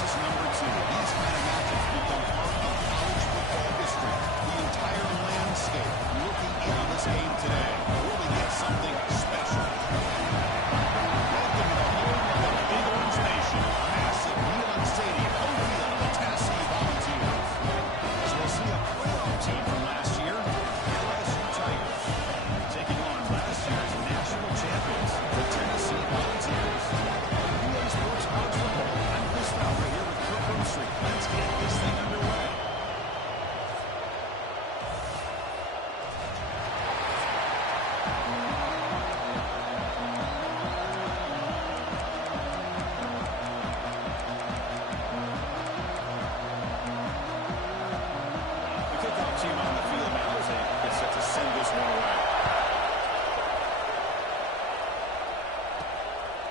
is number 2. These kind of matchups become part of college football history. The entire landscape looking in on this game today. Will we get something special? Welcome to the home of the Big Orange Nation. Massive Neyland Stadium, home field of the Tennessee Volunteers. As we'll see a playoff team from last year, LSU Tigers, taking on last year's national champions, the Tennessee Volunteers. UA Sports College Football. I'm Chris Fowler here with Kirk Street. Let's get this thing underway. Team on the field now as they get set to send this one away.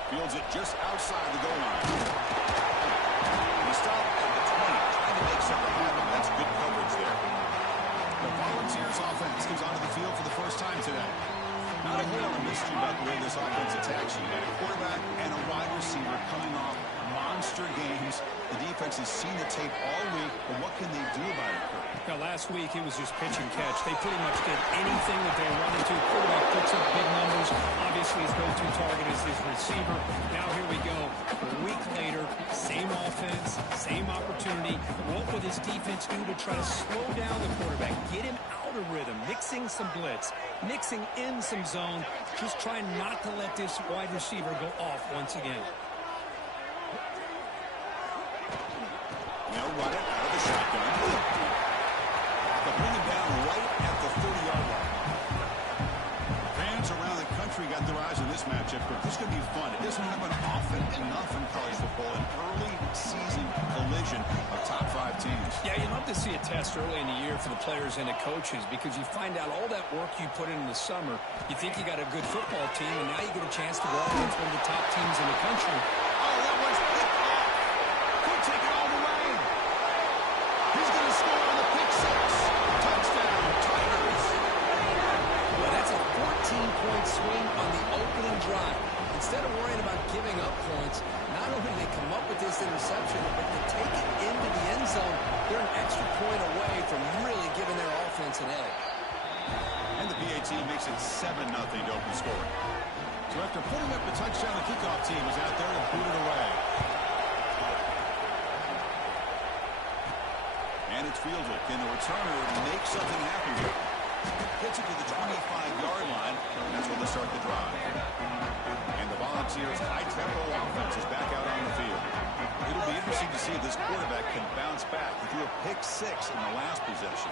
Fields it just outside the goal line. He stopped at the 20, trying to make something happen. That's good coverage there. The Volunteers offense comes onto the field for the first time today. Not a whole lot of mystery about the way this offense attacks you. You got a quarterback and a wide receiver coming off monster games. The defense has seen the tape all week, but what can they do about it, Kirk? Now, last week, it was just pitch and catch. They pretty much did anything that they run into. Quarterback puts up big numbers. Obviously, his go-to target is his receiver. Now, here we go. A week later, same offense, same opportunity. What would his defense do to try to slow down the quarterback, get him out of rhythm, mixing some blitz, mixing in some zone, just trying not to let this wide receiver go off once again. Now run it out of the shotgun. But bring him down right at the 30-yard line. Fans around the country got their eyes on this matchup. This is going to be fun. It doesn't happen often enough in college football. An early season collision of top 5 teams. Yeah, you love to see a test early in the year for the players and the coaches because you find out all that work you put in the summer. You think you got a good football team, and now you get a chance to go up against one of the top teams in the country. Oh, that was picked off. Could take it all the way. He's going to score on the pick 6. Touchdown, Tigers. Well, that's a 14-point swing on the opening drive. Instead of worrying about giving up points, not only do they come up with this interception, but they take it into the end zone. They're an extra point away from really giving their offense an edge. And the PA team makes it 7-0 to open scoring. So after putting up the touchdown, the kickoff team is out there to boot it away. And it's fielded. Can the returner make something happen here? Gets it to the 25-yard line. And that's where they start the drive. And the Volunteers' high-tempo offense is back out on the field. It'll be interesting to see if this quarterback can bounce back. He threw a pick 6 in the last possession.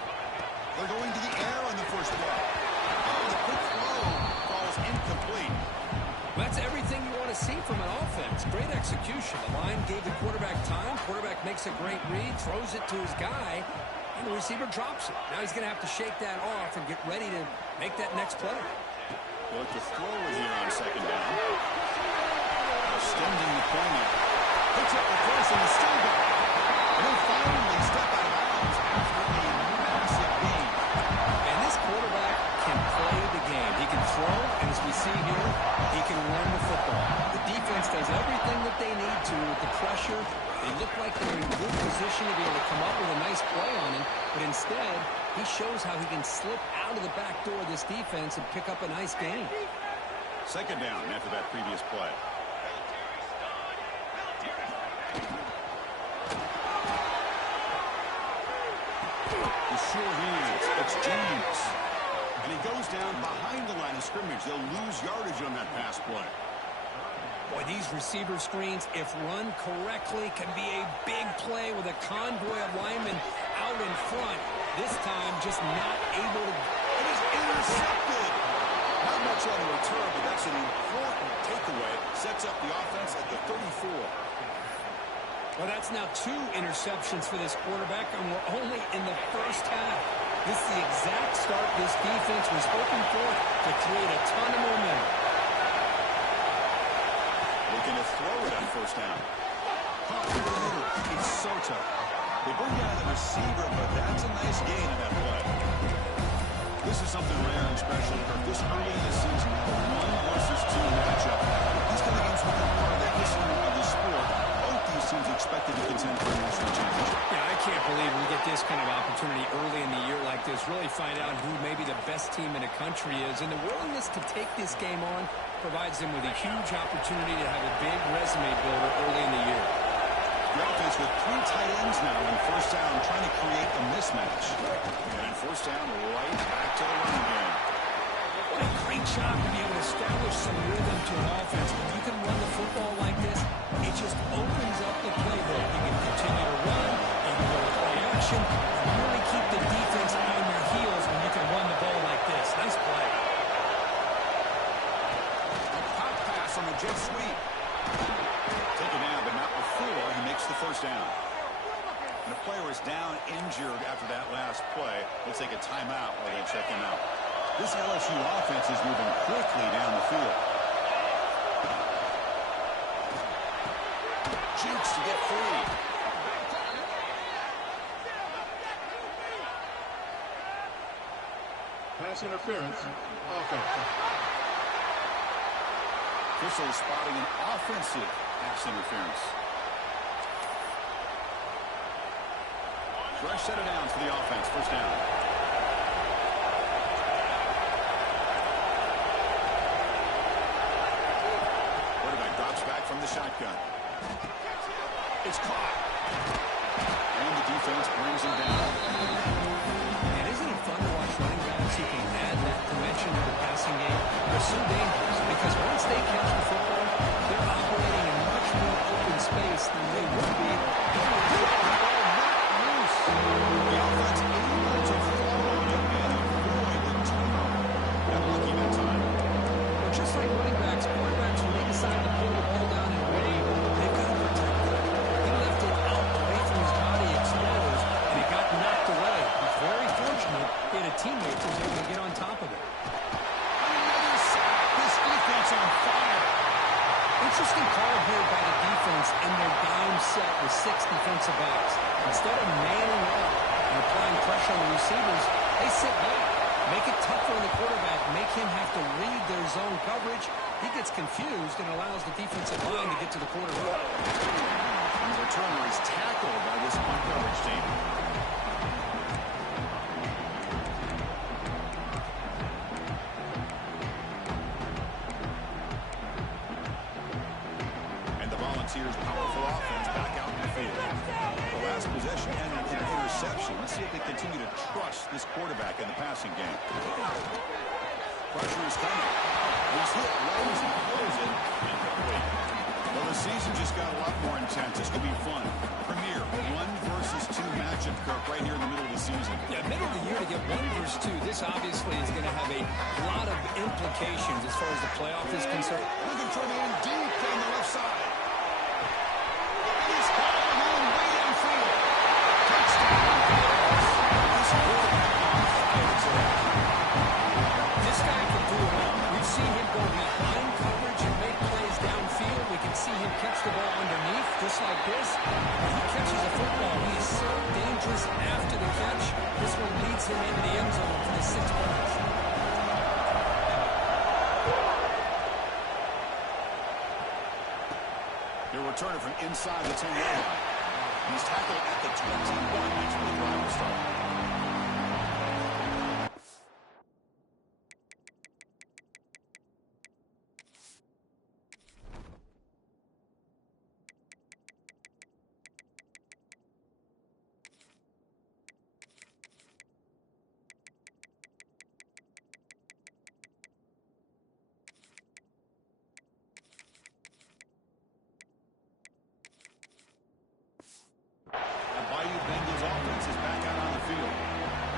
They're going to the air on the first play. Oh, the quick throw falls incomplete. That's everything you want to see from an offense. Great execution. The line gave the quarterback time. Quarterback makes a great read, throws it to his guy, and the receiver drops it. Now he's going to have to shake that off and get ready to make that next play. They'll look to throw it here on second down. Extending the play now. Picks up the first and the still got it. He'll finally step out of bounds after a massive gain. And this quarterback can play the game. He can throw, and as we see here, he can run the football. The defense does everything that they need to with the pressure. They look like they're in good position to be able to come up with a nice play on him, but instead, he shows how he can slip out of the back door of this defense and pick up a nice gain. Second down after that previous play. The sure hands. It's James. And he goes down behind the line of scrimmage. They'll lose yardage on that pass play. Boy, these receiver screens, if run correctly, can be a big play with a convoy of linemen out in front. This time, just not able to. It is intercepted. Not much on the return, but that's an important takeaway. Sets up the offense at the 34. Well, that's now 2 interceptions for this quarterback, and we're only in the first half. This is the exact start this defense was hoping for to create a ton of momentum. Looking to throw it on first down. It's so tough. They bring down the receiver, but that's a nice gain in that play. This is something rare and special, Kirk. This early in the season, a 1 versus 2 matchup. He's going against one part of the history of the sport. Both these teams expected to contend for a national championship. Yeah, I can't believe we get this kind of opportunity early in the year like this. Really find out who maybe the best team in the country is. And the willingness to take this game on provides them with a huge opportunity to have a big resume builder early in the year. The offense with 3 tight ends now in first down, trying to create a mismatch. And first down, right back to the running game. What a great job to be able to establish some rhythm to an offense. When you can run the football like this, it just opens up the playbook. You can continue to run, you can go to play action, and really keep the defense on their heels when you can run the ball like this. Nice play. A pop pass on the jet sweep. Taken down, but not before he makes the first down. And the player is down injured after that last play. We'll take a timeout while they check him out. This LSU offense is moving quickly down the field. Jukes to get free. Pass interference. Offense. Officials spotting an offensive pass interference. Fresh set of downs for the offense. First down. Quarterback drops back from the shotgun. It's caught. And the defense brings him down. And isn't it fun to watch running backs who can add that dimension to the passing game? They're so dangerous because once they catch the football, they're operating in much more open space than they would be. The offense able to follow and avoid the turnover. Got lucky that time. Well, just like running backs, quarterbacks, when they decide to pull the ball down and away, they've got to protect it. He left it out away from his body exposed, and it got knocked away. He's very fortunate he had a teammate who was able to get on top of it. Another sack. This defense on fire. Interesting call here by the defense in their dime set with 6 defensive backs. Instead of manning up and applying pressure on the receivers, they sit back, make it tougher on the quarterback, make him have to read their zone coverage. He gets confused and allows the defensive line to get to the quarterback. And the returner is tackled by this punt coverage team. Volunteers' powerful offense back out in the field. The last possession ended in an interception. Let's see if they continue to trust this quarterback in the passing game. Pressure is coming. He's hit, rolls, and throws it. Incomplete. Well, the season just got a lot more intense. It's going to be fun. Premier 1 versus 2 matchup, Kirk, right here in the middle of the season. Yeah, middle of the year to get 1 versus 2. This obviously is going to have a lot of implications as far as the playoff is concerned. Looking for the end deep on the left side. This guy can do it all. We've seen him go behind coverage and make plays downfield. We can see him catch the ball underneath, just like this. When he catches the football, he is so dangerous after the catch. This one leads him into the end zone for the 6 points. The returner from inside the 10-yard line. He's tackled at the 21. That's where the drive will start. Bengals offense is back out on the field.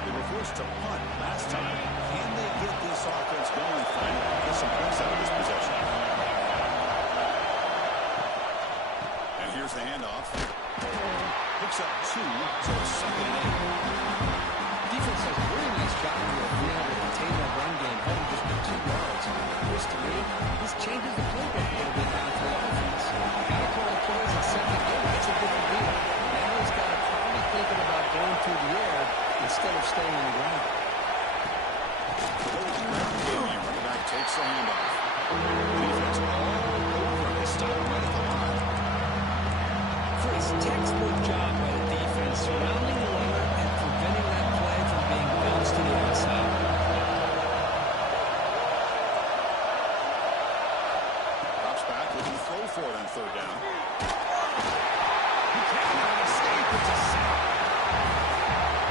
They were forced to punt last time. Can they get this offense going finally? Get some points out of this possession. And here's the handoff. Picks up 2, so it's 2nd and 8. Defense does a really nice job here of being able to contain that run game, holding just the 2 yards. This, to me, this changes the playbook a little bit now for the offense. Got to call the plays and set the game. It's a different deal. Now he's got to probably thinking about going through the air instead of staying on the ground. Running back takes the handoff. Defense all over. They stop right at the line. For Just textbook job by the defense, surrounding the runner and preventing that play from being bounced to the outside. Drops back, looking to throw for it on third down. He cannot escape. It's a sack.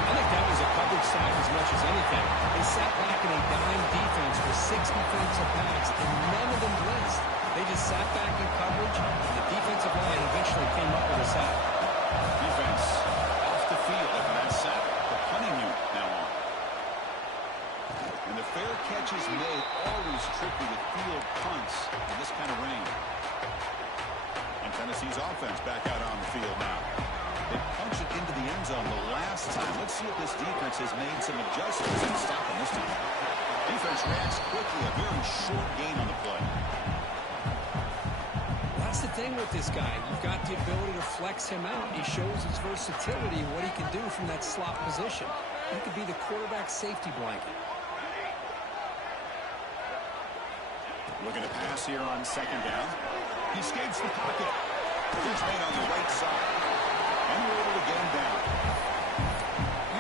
I think that was a coverage sack as much as anything. They sat back in a dime defense for 6 defensive backs, and none of them blitzed. They just sat back in coverage, and the defensive line eventually came up with a sack. Defense off the field after that sack. The punting unit now on. And the fair catch is made. Always tricky to field punts in this kind of rain. And Tennessee's offense back out on the field now. They punched it into the end zone the last time. Let's see if this defense has made some adjustments and stop them this time. Defense reacts quickly. A very short gain on the play. That's the thing with this guy. You've got the ability to flex him out. He shows his versatility and what he can do from that slot position. He could be the quarterback safety blanket. Looking to pass here on second down. He escapes the pocket. He's made on the right side. And we're able to get him down.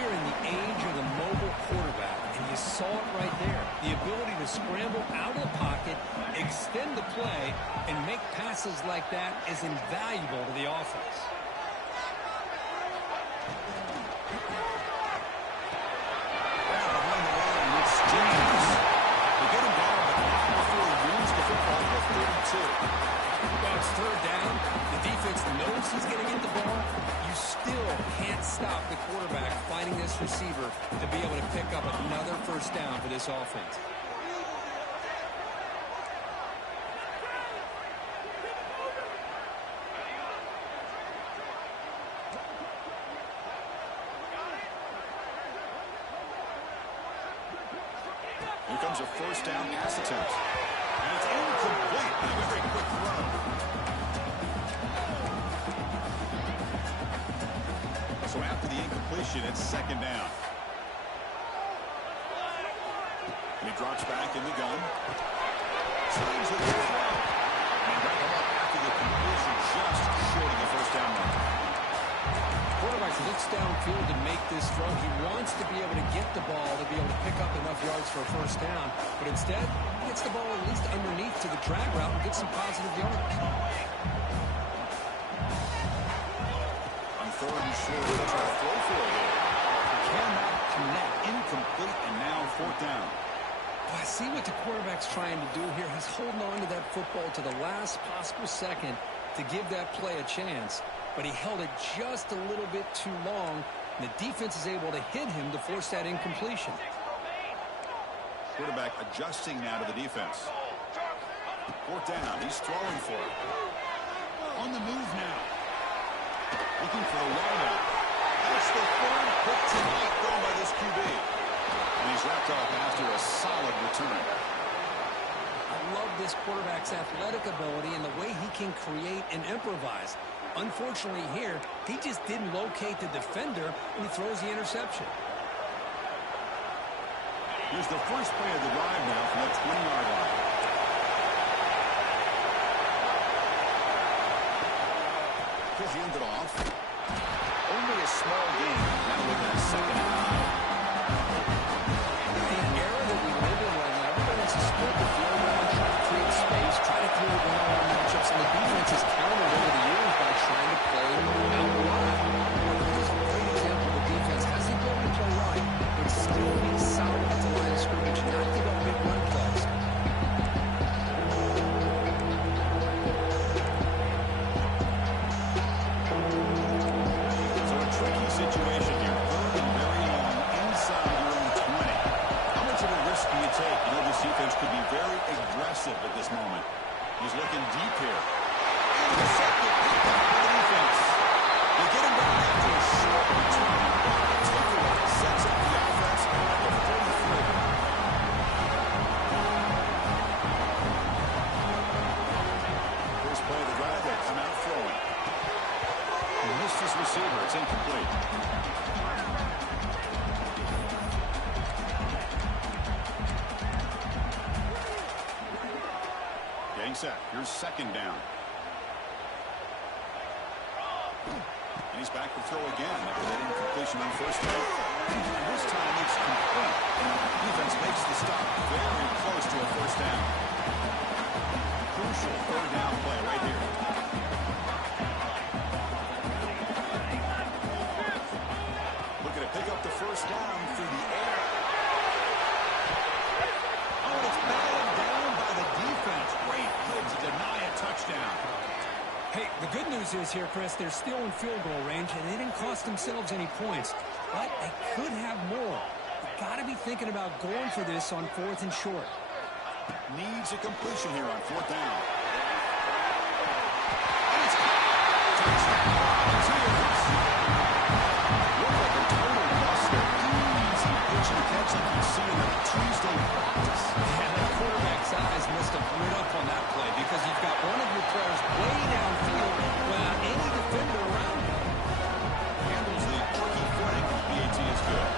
We're in the age of the mobile quarterback, and you saw it right there. The ability to scramble out of the pocket, extend the play, and make passes like that is invaluable to the offense. Behind the line, it's James. They get him down, but not before he moves the football to the 32. Well, it's third down. The defense knows he's going to get the ball. You still can't stop the quarterback finding this receiver to be able to pick up another first down for this offense. Here comes a first down pass attempt. And it's incomplete. A very quick throw. So after the incompletion, it's second down. And he drops back in the gun. Slings with the throw. And wrap him up after the completion, just short of the first down mark. Quarterback looks downfield to make this throw. He wants to be able to get the ball to be able to pick up enough yards for a first down. But instead, he gets the ball at least underneath to the drag route and gets some positive yards. On third and short, that's a throw for it. Cannot connect. Incomplete, and now fourth down. I see what the quarterback's trying to do here. He's holding on to that football to the last possible second to give that play a chance. But he held it just a little bit too long, and the defense is able to hit him to force that incompletion. Quarterback adjusting now to the defense. Fourth down. He's throwing for it. On the move now. Looking for a wideout. That's the third pick tonight thrown by this QB. And he's wrapped up after a solid return. I love this quarterback's athletic ability and the way he can create and improvise. Unfortunately here, he just didn't locate the defender, and he throws the interception. Here's the first play of the drive now from the 20-yard line. Here's the end it off. Only a small gain. Now looking at second and 9. The era that we live in right now, everybody wants to spread the field around, try to create space, try to create one-on-one matchups, and the defense has countered over the years by trying to play out wide. This is a great example of the defense has the ability to play right, but still be solid at the line of scrimmage, not give up big run plays. So a tricky situation here. Third and very long inside your own 20. How much of a risk do you take? You know, this defense could be very aggressive at this moment. He's looking deep here. Intercepted. Picked up by the defense. They get him back after a short return. Takeaway sets up the offense at the 43. First play of the drive, they come out throwing. He missed his receiver. It's incomplete. Getting set. Here's second down. And he's back to throw again after that incompletion on first down. And this time it's complete. Defense makes the stop very close to a first down. Crucial third down play right here. Looking to pick up the first down through the air. Oh, and it's batted down by the defense. Great play to deny a touchdown. Hey, the good news is here, Chris, they're still in field goal range, and they didn't cost themselves any points. But they could have more. You've got to be thinking about going for this on 4th and short. Needs a completion here on 4th down. And it's touchdown. Look like a total buster. Easy pitch and catch like you see in a Tuesday practice. And the quarterback's eyes must have lit up on that play because you've got one of your players way downfield without any defender around him. Handles the tricky footing. PAT is good.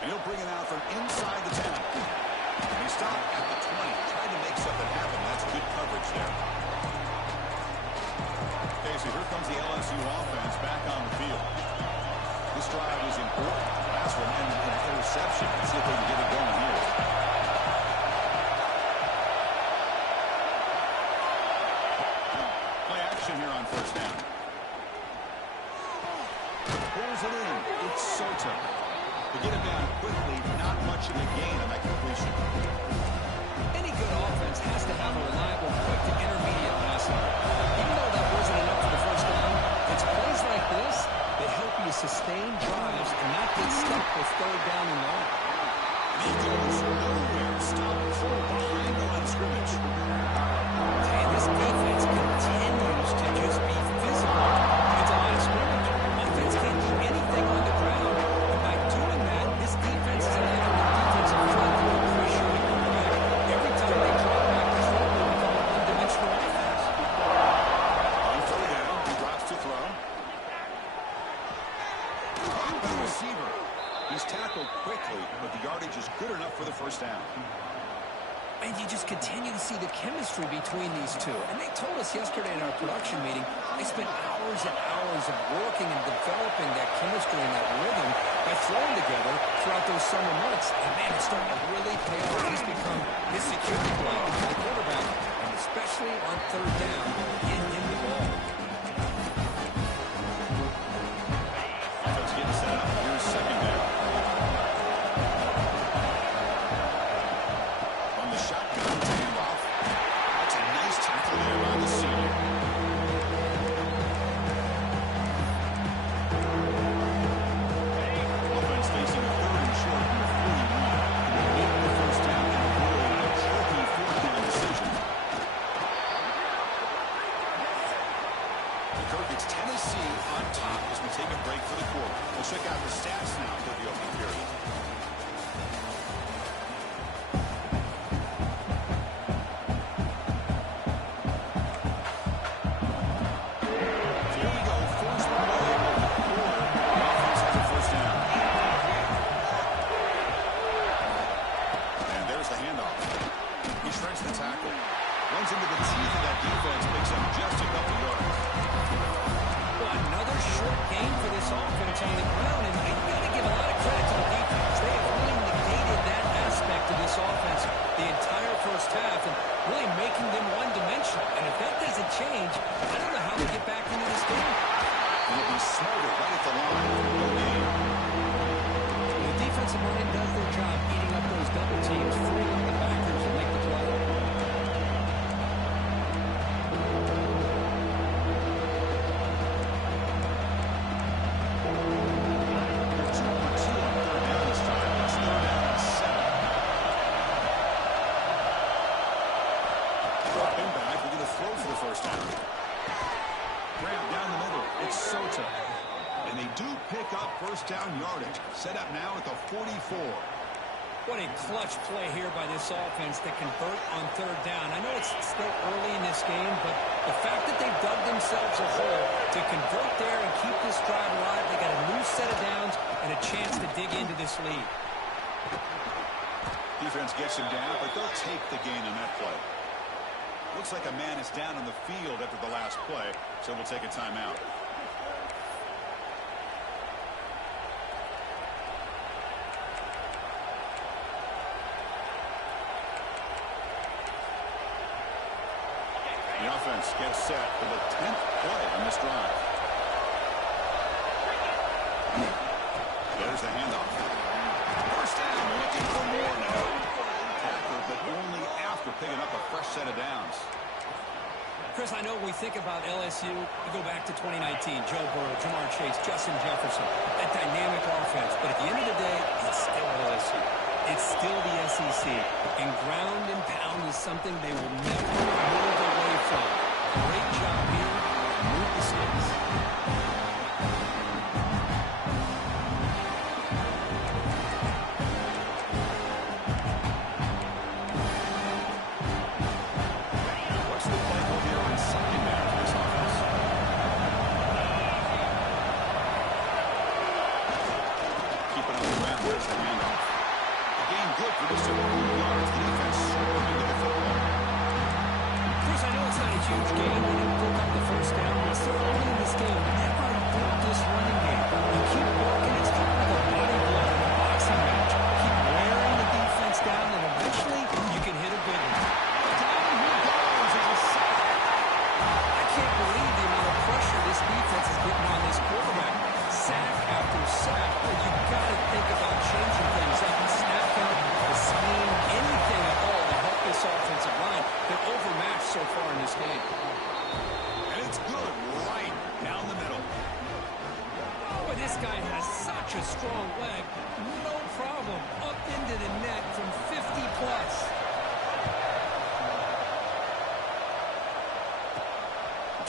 And he'll bring it out from inside the 10. And he stopped at the 20. Tried to make something happen. That's good coverage there. Okay, so here comes the LSU offense back on the field. This drive is important. Last one ended in an interception. Let's see if they can get it going here. Play action here on first down. Pulls it in. It's Sota. To get him down quickly, not much of a gain on that completion. Any good offense has to have a reliable, quick to intermediate passer. Even though that wasn't enough for the first down, it's plays like this that help you sustain drives and not get stuck with third down and long. And he goes nowhere. Stopped behind the line of scrimmage. And this defense continues to just be physical at the line of scrimmage. Offense can't do anything on the ground. And by doing that, this defense is allowing the defensive front to put pressure on the quarterback. Every time they drop back, this will become a one-dimensional offense. On third down, he drops to throw. Caught by the receiver. He's tackled quickly, but the yardage is good enough for the first down. And you just continue to see the chemistry between these two. And they told us yesterday in our production meeting, they spent hours and hours of working and developing that chemistry and that rhythm by throwing together throughout those summer months. And man, it's starting to really pay off. He's become this security blanket for the quarterback, and especially on third down, get him the ball. Let's get set up. Here's second down. On the shotgun, handoff. That's a nice tackle there by the senior. Offense facing a third and short from the 41. And they get the first down and avoid a tricky fourth down decision. Kirk, it's Tennessee on top as we take a break for the quarter. We'll check out the stats now for the opening period. So here we go. First play of the quarter. The offense has a first down. And there's the handoff. He shreds the tackle. Runs into the teeth of that defense. Picks up just a couple yards. Well, another short game for this offense on the ground, and you got to give a lot of credit to the defense. They have really negated that aspect of this offense the entire first half and really making them one-dimensional. And if that doesn't change, I don't know how they get back into this game. And he'll be smarter right at the line for the game. The defensive line does their job eating up those double teams, freeing up the backers to make the play. First down yardage. Set up now at the 44. What a clutch play here by this offense to convert on third down. I know it's still early in this game, but the fact that they've dug themselves a hole to convert there and keep this drive alive, they got a new set of downs and a chance to dig into this lead. Defense gets him down, but they'll take the gain on that play. Looks like a man is down on the field after the last play, so we'll take a timeout. The offense gets set for the 10th play on this drive. There's the handoff. First down, looking for more now. Tackle, but only after picking up a fresh set of downs. Chris, I know when we think about LSU, we go back to 2019, Joe Burrow, Jamar Chase, Justin Jefferson, that dynamic offense. But at the end of the day, it's still LSU. It's still the SEC. And ground and pound is something they will never move away from. Great job here. Move the sticks.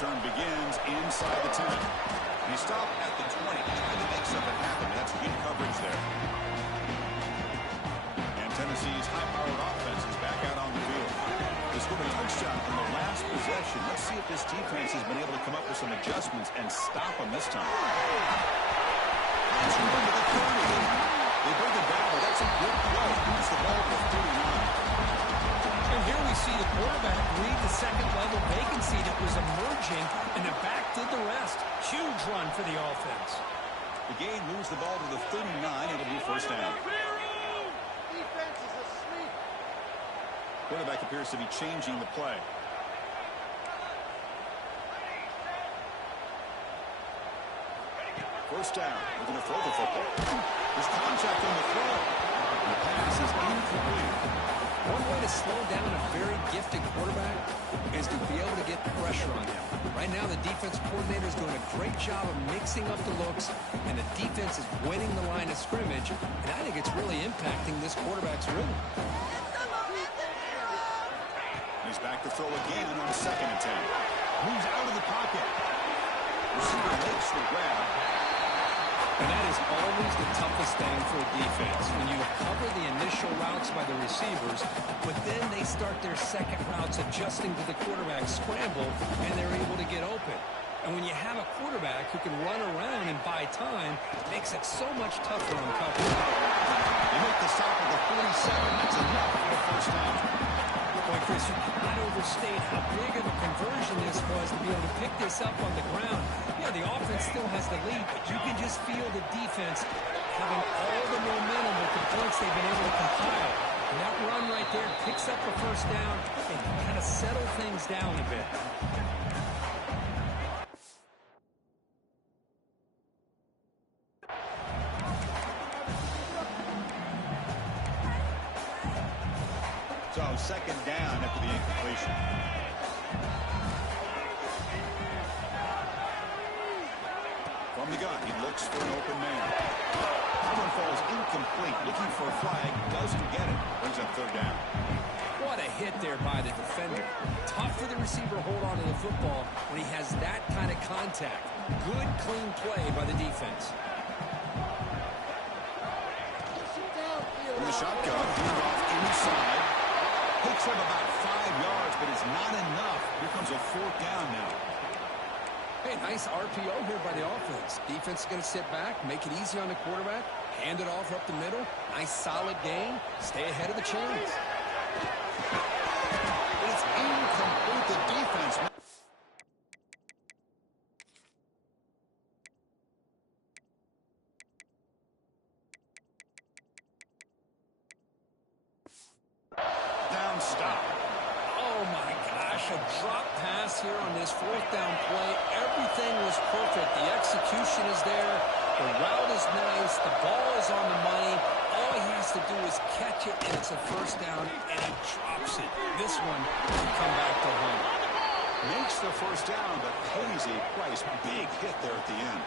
Turn begins inside the 10. He stopped at the 20, trying to make something happen. That's good coverage there. And Tennessee's high-powered offense is back out on the field. They scored a touchdown from the last possession. Let's see if this defense has been able to come up with some adjustments and stop them this time. That's into the 30. They bring it down, but that's a good play. That's the ball for 39. And here we see the quarterback read the second-level vacancy that was emerging, and the back did the rest. Huge run for the offense. The gain moves the ball to the 39. It'll be first down. Defense is asleep. Quarterback appears to be changing the play. First down. Looking to throw the football. There's contact on the throw. The pass is incomplete. One way to slow down a very gifted quarterback is to be able to get pressure on him. Right now, the defense coordinator is doing a great job of mixing up the looks, and the defense is winning the line of scrimmage, and I think it's really impacting this quarterback's rhythm. He's back to throw again on 2nd and 10. Moves out of the pocket. Receiver makes the grab. And that is always the toughest thing for a defense, when you cover the initial routes by the receivers, but then they start their second routes adjusting to the quarterback's scramble, and they're able to get open. And when you have a quarterback who can run around and buy time, it makes it so much tougher on coverage. You make the stop at the 47. That's enough for the first down. Boy, Chris, you cannot overstate how big of a conversion this was to be able to pick this up on the ground. Yeah, the offense still has the lead, but you can just feel the defense having all the momentum with the points they've been able to compile. And that run right there picks up the first down and kind of settle things down a bit. So 2nd down after the incompletion. From the gun, he looks for an open man. That one falls incomplete. Looking for a flag, doesn't get it. Brings up 3rd down. What a hit there by the defender. Tough for the receiver to hold on to the football when he has that kind of contact. Good, clean play by the defense. From the shotgun, he's off inside. Picks up about 5 yards, but it's not enough. Here comes a 4th down now. Hey, nice RPO here by the offense. Defense is going to sit back, make it easy on the quarterback, Hand it off up the middle. Nice solid game. Stay ahead of the chains. It's incomplete. The defense. Down stop. Oh, my gosh. A drop pass here on this fourth down play. Everything was perfect. The execution is there. The route is nice. The ball is on the money. All he has to do is catch it, and it's a first down, and he drops it. This one will come back to home. Makes the first down, but pays a price. Big hit there at the end.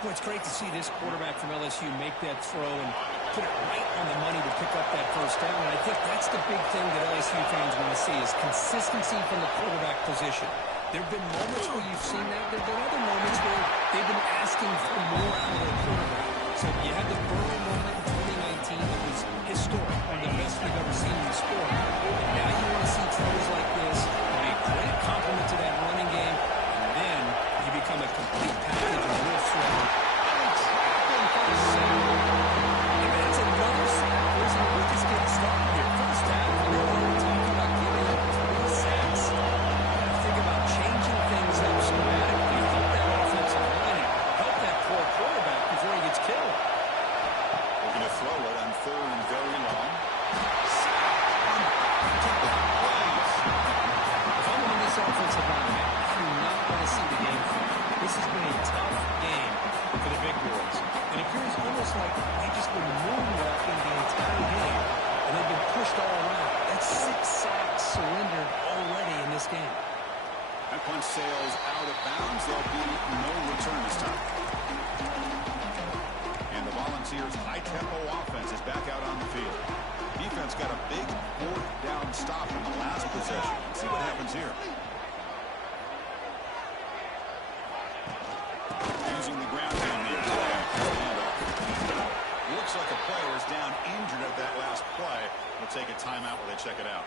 Well, it's great to see this quarterback from LSU make that throw and put it right on the money to pick up that first down. And I think that's the big thing that LSU fans want to see is consistency from the quarterback position. There have been moments where you've seen that. There have been other moments where they've been asking for more out of their quarterback. So you had the Burrow moment in 2019 that was historic, one of the best we've ever seen in the sport. And now you want to see throws like this. It'll be a great compliment to that running game. And then you become a complete package of real threat. That's another sack. Listen, we're just getting started here. First half, we're already talking about giving up 3 sacks. Got to think about changing things up schematically. Help that offensive line. Help that poor quarterback before he gets killed. Looking to throw it on third and very long. If I'm on this offensive line, I do not want to see the game finish. This has been a tough game for the big boys. It appears almost like they've just been moonwalking the entire game, and they've been pushed all around. That's 6 sacks surrendered already in this game. That punch sails out of bounds. There'll be no return this time. And the Volunteers' high-tempo offense is back out on the field. Defense got a big fourth down stop in the last possession. Let's see what happens here. Using the ground game here. Looks like a player is down injured at that last play. We'll take a timeout while they check it out.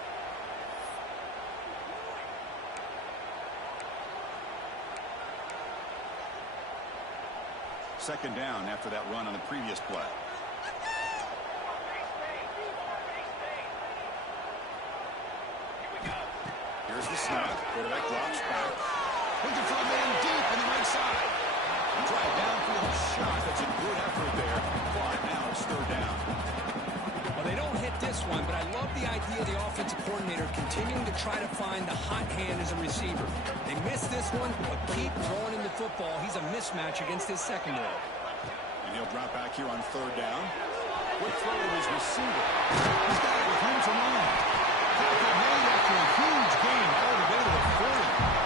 Second down after that run on the previous play. Here's the snap. Quarterback drops back. Looking for a man deep in the right side. Try a downfield shot. That's a good effort there. But now it's third down. Well, they don't hit this one, but I love the idea of the offensive coordinator continuing to try to find the hot hand as a receiver. They missed this one, but keep throwing him the football. He's a mismatch against his secondary. And he'll drop back here on third down. Quick throw to his receiver. He's got it with him to run. Tackle made after a huge gain all the way to the 40.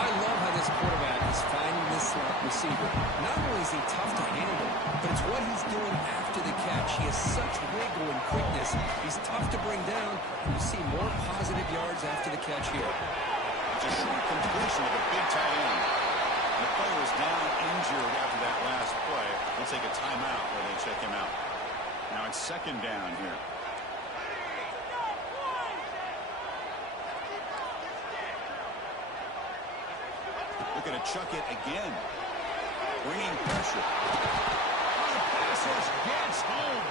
I love how this quarterback is finding this slot receiver. Not only is he tough to handle, but it's what he's doing after the catch. He has such wiggle and quickness. He's tough to bring down, and you see more positive yards after the catch here. It's a short completion of a big tight end. The player is down injured after that last play. We'll take a timeout where they check him out. Now it's second down here. Looking to chuck it again. Bringing pressure. The passes gets home.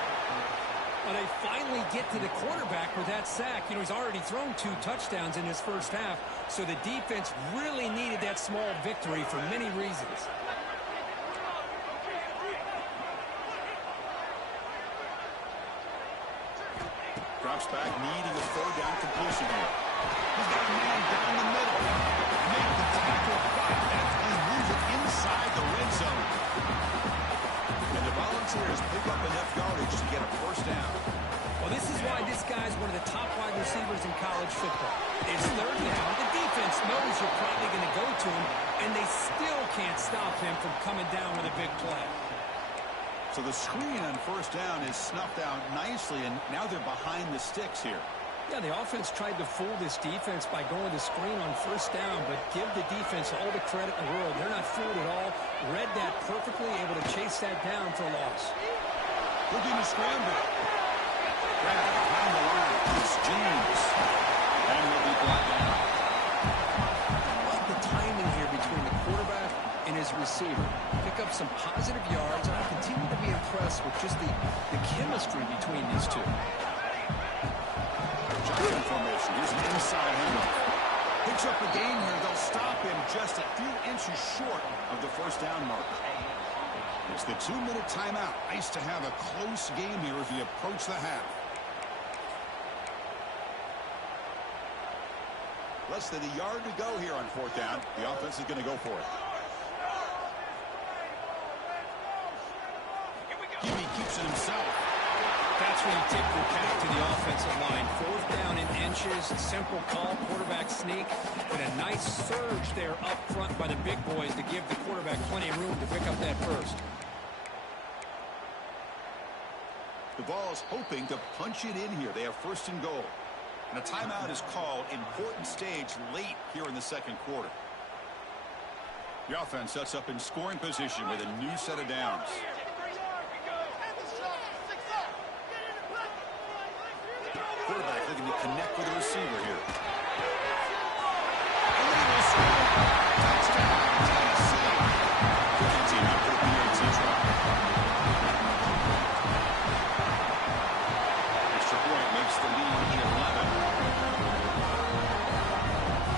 Well, they finally get to the quarterback with that sack. You know, he's already thrown 2 touchdowns in his first half, so the defense really needed that small victory for many reasons. Drops back, needing a third down completion here. He's got a man down the middle. Make the tackle, but he moves it inside the red zone. And the Volunteers pick up enough yardage to get a first down. Well, this is why this guy's one of the top wide receivers in college football. It's third down. The defense knows you're probably going to go to him, and they still can't stop him from coming down with a big play. So the screen on first down is snuffed out nicely, and now they're behind the sticks here. Yeah, the offense tried to fool this defense by going to screen on first down, but give the defense all the credit in the world. They're not fooled at all. Read that perfectly, able to chase that down for a loss. Looking to scramble. Grab behind the line. It's James. And will be brought down. Love the timing here between the quarterback and his receiver. Pick up some positive yards, and I continue to impressed with just the chemistry between these two. Shotgun formation. Here's an inside handoff. Picks up the gain here. They'll stop him just a few inches short of the first down marker. It's the 2-minute timeout. Nice to have a close game here as we approach the half. Less than a yard to go here on 4th down. The offense is going to go for it. Gibby keeps it himself. That's when you tip your cap to the offensive line. 4th down in inches, simple call, quarterback sneak, but a nice surge there up front by the big boys to give the quarterback plenty of room to pick up that first. The Vols hoping to punch it in here. They have 1st and goal. And a timeout is called. Important stage late here in the 2nd quarter. The offense sets up in scoring position with a new set of downs. Quarterback looking to connect with the receiver here. Touchdown, Tennessee. Kicking team out for the PAT try. Extra point makes the lead 11.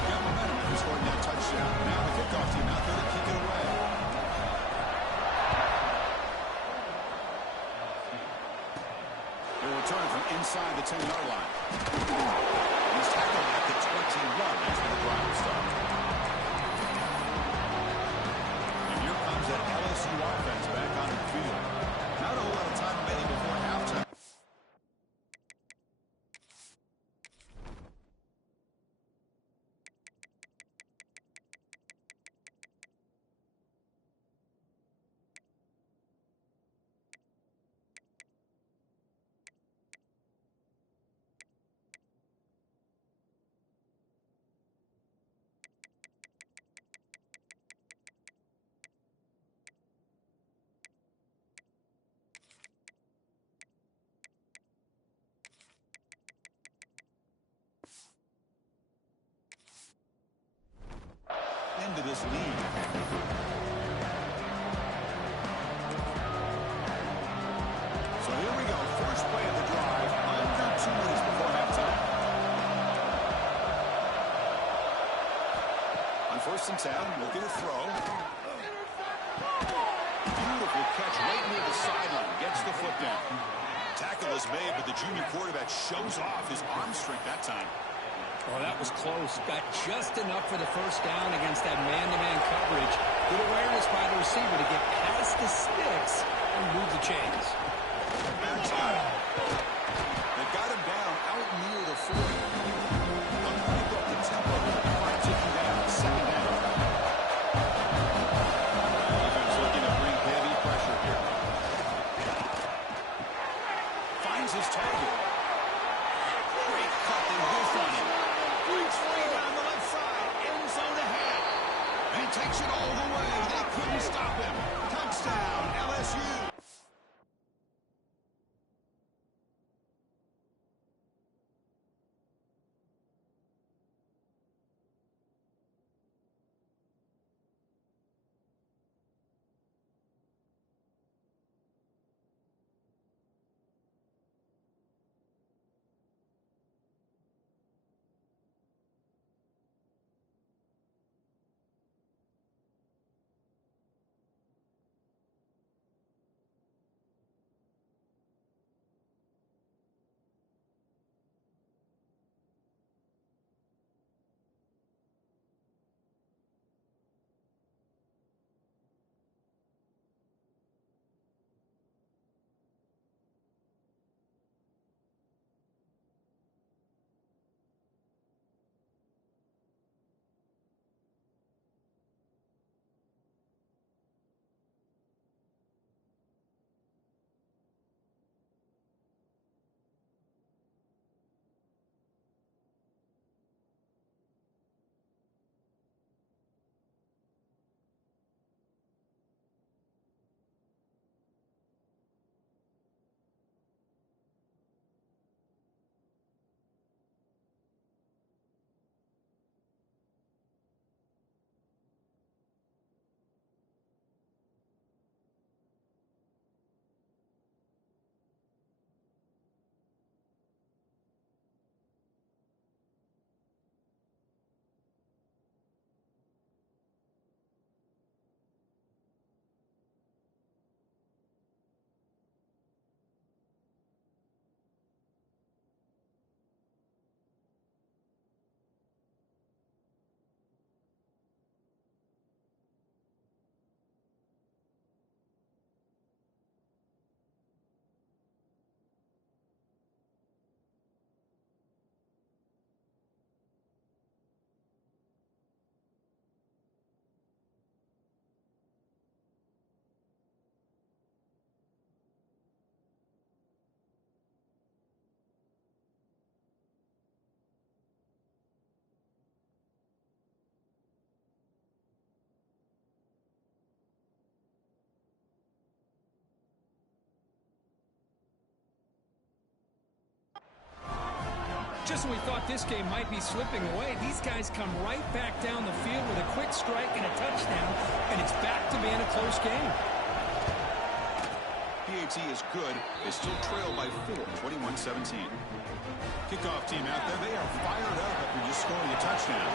Got momentum after scoring that touchdown. Now the kickoff team out there to kick it away. They'll return from inside the 10-yard line. He's tackled at the 21. That's where the drive will start. And here comes that LSU offense back on the field. Not a whole lot of time remaining before halftime. Into this lead. So here we go. First play of the drive. Under 2 minutes before halftime. On 1st and 10, looking to throw. Beautiful catch right near the sideline. Gets the foot down. Tackle is made, but the junior quarterback shows off his arm strength that time. Oh, that was close. Got just enough for the first down against that man-to-man coverage. Good awareness by the receiver to get past the sticks and move the chains. They got him down out near the 40. I'm going to pick up the tempo by taking down 2nd down. Defense looking to bring heavy pressure here. Finds his target. Great cut. They whiff on him. Free down the left side, end zone ahead. And he takes it all the way. They couldn't stop him. Touchdown, LSU. just when we thought this game might be slipping away, these guys come right back down the field with a quick strike and a touchdown, and it's back to being a close game. PAT is good. They still trail by 4, 21-17. Kickoff team out there. They are fired up after just scoring a touchdown.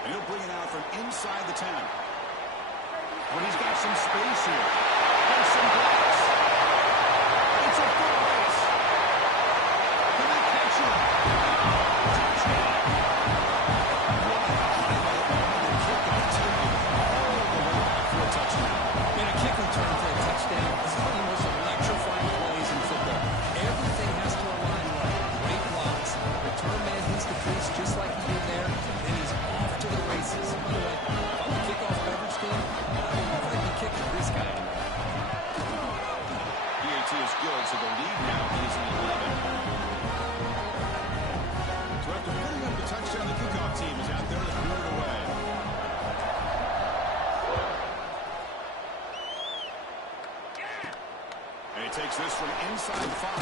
And he'll bring it out from inside the 10. Well, he's got some space here. There's some blocks. It's a foot race. Can they catch him? Touchdown. What a highlight moment. The kickoff team all the way back for a touchdown. And a kick return for a touchdown is one of the most electrifying plays in football. Everything has to align right. Great blocks. Return man hits the crease just like he did there. And he's off to the races. By the way, on the kickoff coverage team, I don't know if I'd be kicking this guy. PAT is good, so the lead now is 11. So after putting up the touchdown, the kickoff team is out there to throw it away. And he takes this from inside 5.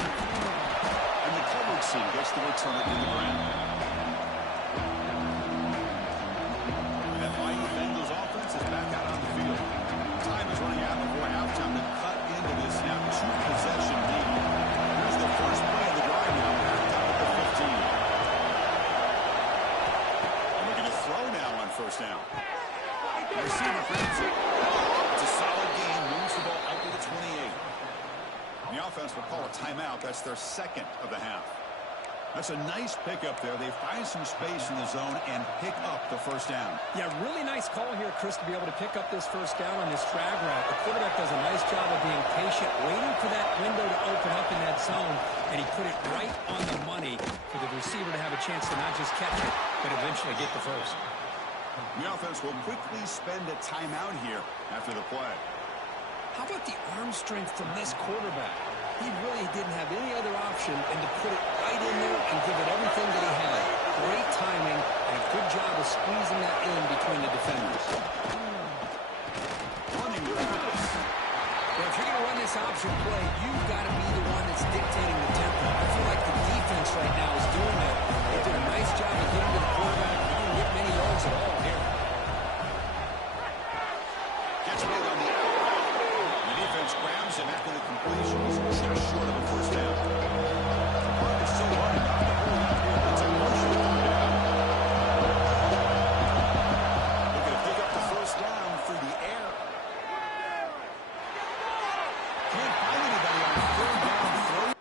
And the coverage team gets the return in the ground. That mighty Bengals offense is back out on the field. Time is running out before halftime to cut into this now 2-possession lead. Here's the first play of the drive now, back down at the 15. And we're going to throw now on first down. The receiver grabs it. It's a solid gain, moves the ball up to the 28. The offense will call a timeout. That's their second of the half. That's a nice pickup there. They find some space in the zone and pick up the first down. Yeah, really nice call here, Chris, to be able to pick up this first down on this drag route. The quarterback does a nice job of being patient, waiting for that window to open up in that zone, and he put it right on the money for the receiver to have a chance to not just catch it, but eventually get the first. The offense will quickly spend a timeout here after the play. How about the arm strength from this quarterback? He really didn't have any other option than to put it right in there and give it everything that he had. Great timing and a good job of squeezing that in between the defenders. Running with this. Well, if you're going to run this option play, you've got to be the one that's dictating the tempo. I feel like the defense right now is doing that. They did a nice job of getting to the quarterback. He didn't get many yards at all here. Gets made on the out. The defense grabs him after the completion. He's just short of a first down. The clock is still running on the whole out here. It's a crucial third down. Looking to pick up the first down through the air. Can't find anybody on third down throw.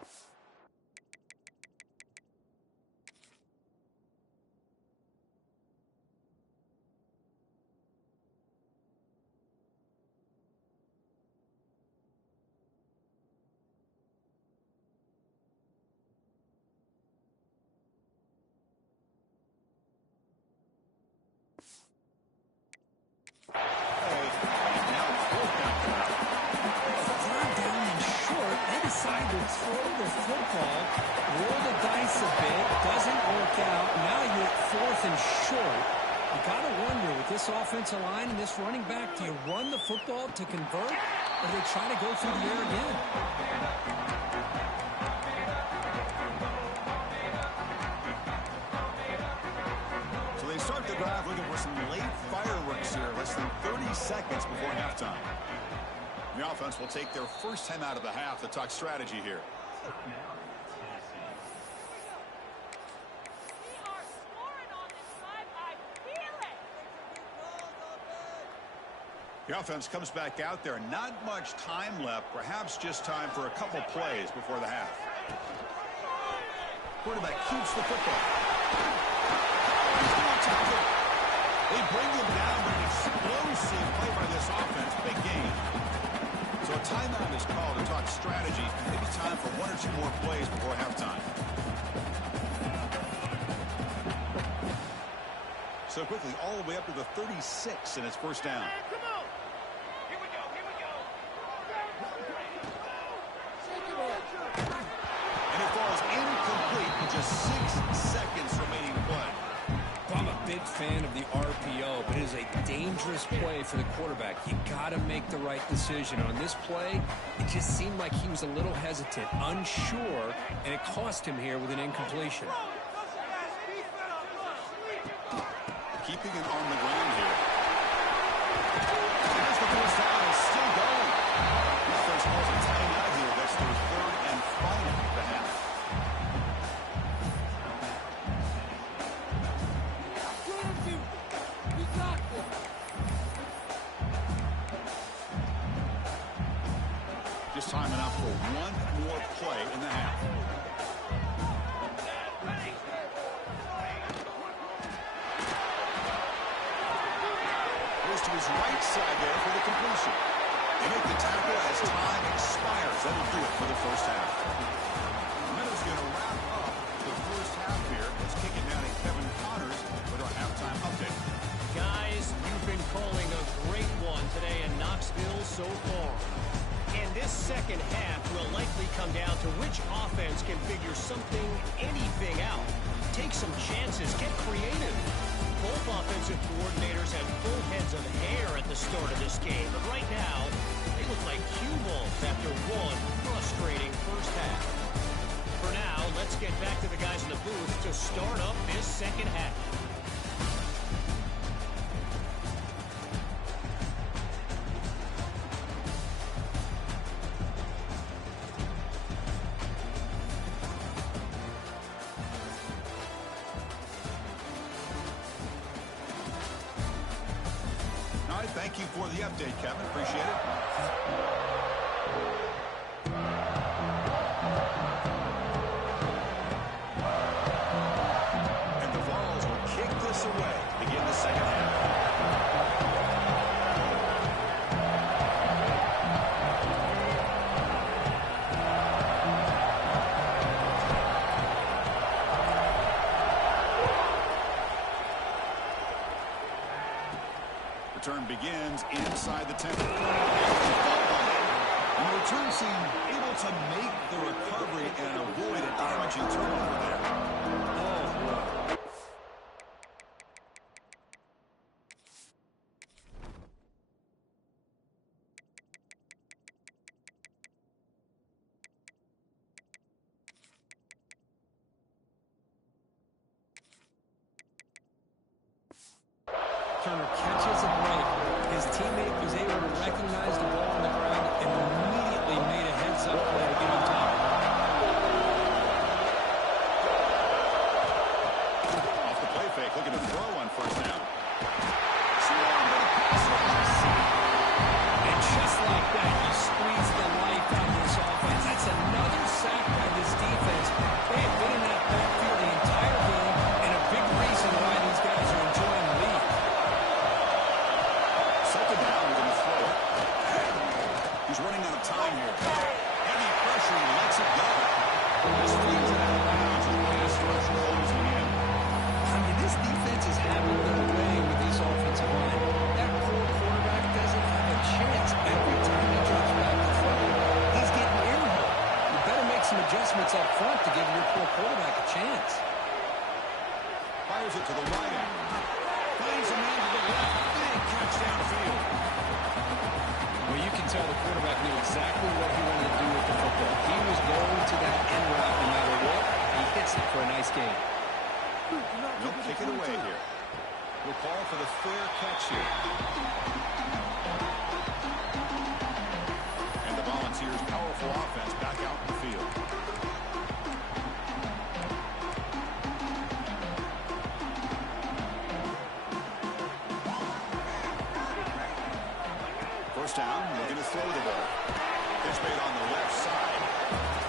Throw the football, roll the dice a bit, doesn't work out. Now you're at 4th and short. You got to wonder, with this offensive line and this running back, do you run the football to convert, or do they try to go through the air again? So they start the drive looking for some late fireworks here, less than 30 seconds before halftime. The offense will take their first time out of the half to talk strategy here. The offense comes back out there. Not much time left. Perhaps just time for a couple plays before the half. Quarterback keeps the football. He's going to tackle. They bring him down, but an explosive play by this offense. Big game. So a timeout is called to talk strategy. Maybe time for 1 or 2 more plays before halftime. So quickly, all the way up to the 36 in his first down. Come on. Here we go. And it falls incomplete with just 6 seconds remaining to play. I'm a big fan of the RPO, but it is a dangerous play for the quarterback. You got to make the right decision. On this play, it just seemed like he was a little hesitant, unsure, and it cost him here with an incompletion. Keeping it on the ground here. As the first down is still going. Defense calls a timeout here. That's their third and final of the half. Just time enough for one more play in the half. To his right side there for the completion. They make the tackle as time expires. That'll do it for the first half. Meadow's going to wrap up the first half here. Let's kick it down to Kevin Connors with our halftime update. Guys, you've been calling a great one today in Knoxville so far. And this second half will likely come down to which offense can figure something, anything out. Take some chances, get creative. Both offensive coordinators had full heads of hair at the start of this game, but right now, they look like cue balls after one frustrating first half. For now, let's get back to the guys in the booth to start up this second half. Thank you for the update, Kevin. Appreciate it. And the Vols will kick this away to begin the second half. Return begins inside the 10. And the return team able to make the recovery and avoid a damaging turnover there. Oh, Turner catches a break. His teammate was able to recognize the ball on the ground and immediately made a heads-up play to get on top. Off the play fake, looking to throw on first down. And just like that, you squeeze the life out of this offense. That's another sack by this defense. They have been in that backfield the entire game, and a big reason why these guys are enjoying the lead. Second down, we're going to throw it. He's running out of time here. Heavy pressure, he lets it go. This feeds it out of bounds, and the pass rush closing in. I mean, this defense is having their way with this offensive line. That poor quarterback doesn't have a chance every time he drops back to throw. He's getting airborne. You better make some adjustments up front to give your poor quarterback a chance. Fires it to the right end. Finds a man to the left. Big catch downfield. Well, you can tell the quarterback knew exactly what he wanted to do with the football. He was going to that end route no matter what. He hits it for a nice game. Nope, kick it away here. We'll call for the fair catch here. And the Volunteers' powerful offense back out in the field. First down, looking to throw the ball. Pitch made on the left side.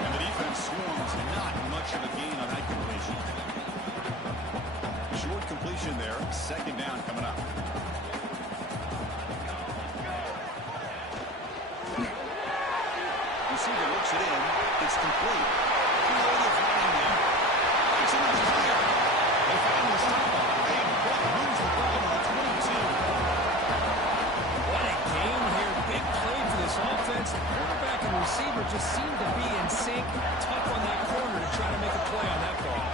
And the defense swarms, not much of a gain on that completion. Short completion there. Second down coming up. Receiver looks it in. It's complete. Creative running there. It's in the clear. They finally stop him. Big Buck moves the ball to the 22. What a game here. Big play for this offense. The quarterback and receiver just seem to be in sync. Tough on that corner to try to make a play on that ball.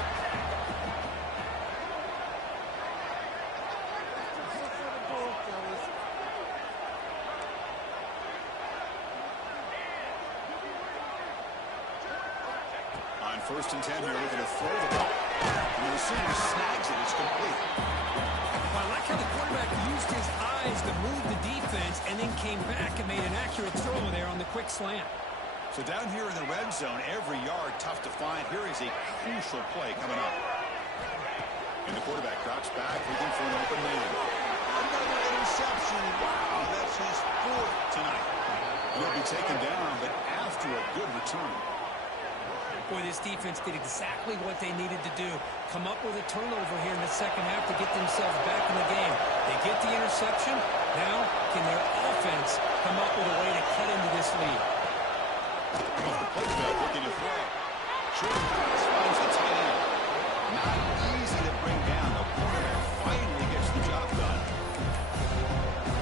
First and 10 here, looking to throw the ball. And the receiver snags it. It's complete. Well, I like how the quarterback used his eyes to move the defense and then came back and made an accurate throw there on the quick slant. So down here in the red zone, every yard tough to find. Here is a crucial play coming up. And the quarterback drops back, looking for an open man. Another interception. Wow, that's his fourth tonight. He'll be taken down, but after a good return. Boy, this defense did exactly what they needed to do. Come up with a turnover here in the second half to get themselves back in the game. They get the interception. Now, can their offense come up with a way to cut into this lead? Off the play fake, looking to throw. Short pass finds the tight end. Not easy to bring down. The quarterback finally gets the job done.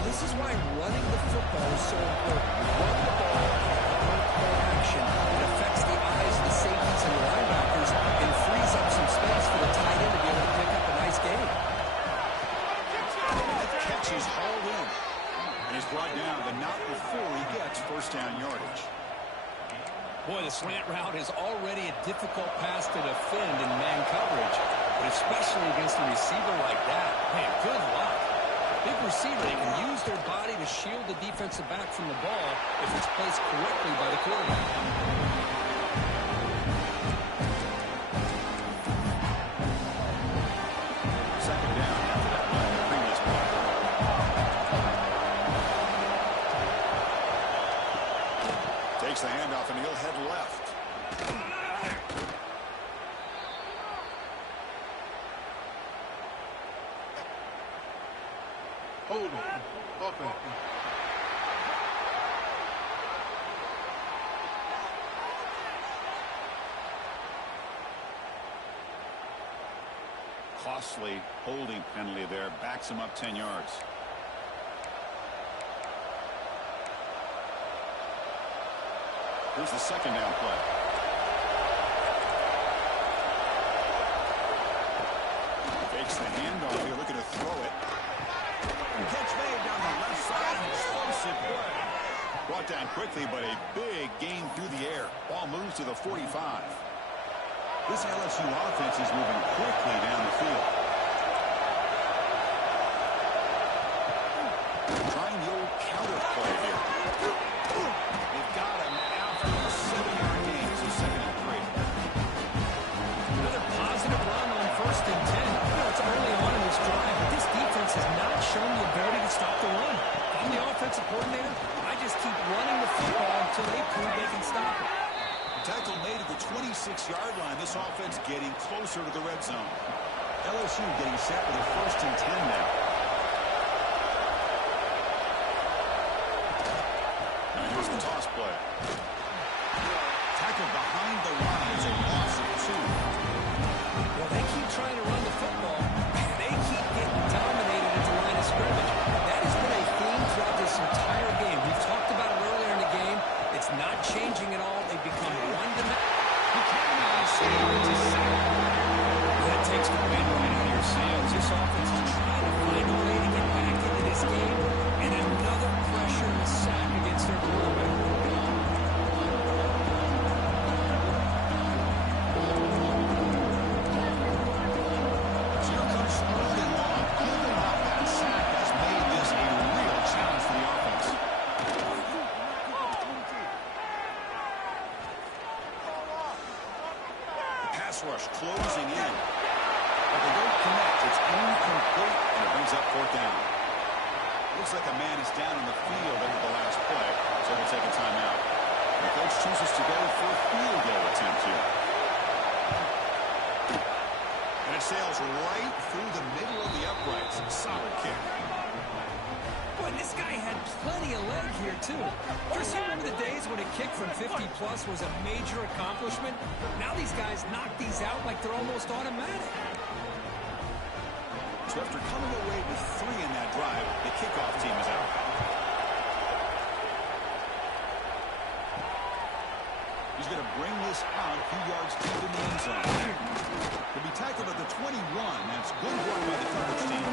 This is why running the football is so important. You run the ball in action. It affects the eyes of the safeties and the linebackers and frees up some space for the tight end to be able to pick up a nice game. That catch is hauled in. And he's brought down, but not before he gets first down yardage. Boy, the slant route is already a difficult pass to defend in man coverage, but especially against a receiver like that. Man, good luck. Big receiver, they can use their body to shield the defensive back from the ball if it's placed correctly by the quarterback. Second down after that run in the previous play. Takes the handoff and he'll head left. Hold it. Up it. Costly holding penalty there. Backs him up 10 yards. Here's the second down play. Fakes the handoff here, looking to throw it. Catch made down the left side. Explosive play. Brought down quickly, but a big gain through the air. Ball moves to the 45. This LSU offense is moving quickly down the field. Trying the old counter play here. They've got him after a 7-yard gain. So second and 3. Another positive run on first and 10. It's early on in this drive, but this defense has not shown the ability to stop the run. If I'm the offensive coordinator, I just keep running the football until they prove they can stop it. Tackle made at the 26-yard line. This offense getting closer to the red zone. LSU getting set with a first and 10 now. Now here's the toss play. Tackle behind the line. It's a loss of 2. Well, they keep trying to run the football, and they keep getting dominated at the line of scrimmage. That has been a theme throughout this entire game. We've talked about it earlier in the game. It's not changing at all. They've become one-dimensional. That takes the wind right out of your sails. This offense is trying to find a way to get back into this game, and another pressure and sack against their quarterback. So here comes third and long. Giving up that sack has made this a real challenge for the offense. Rush closing in. But they don't connect. It's incomplete, and it brings up fourth down. Looks like a man is down on the field after the last play, so they'll take a timeout. The coach chooses to go for a field goal attempt here. And it sails right through the middle of the uprights. Solid kick. Boy, this guy had plenty of leg here, too. Chris, you remember the days when a kick from 50-plus was a major accomplishment? Now these guys knock these out like they're almost automatic. So after coming away with 3 in that drive, the kickoff team is out. He's going to bring this out a few yards deep in the end zone. He'll be tackled at the 21. That's good work by the coverage team.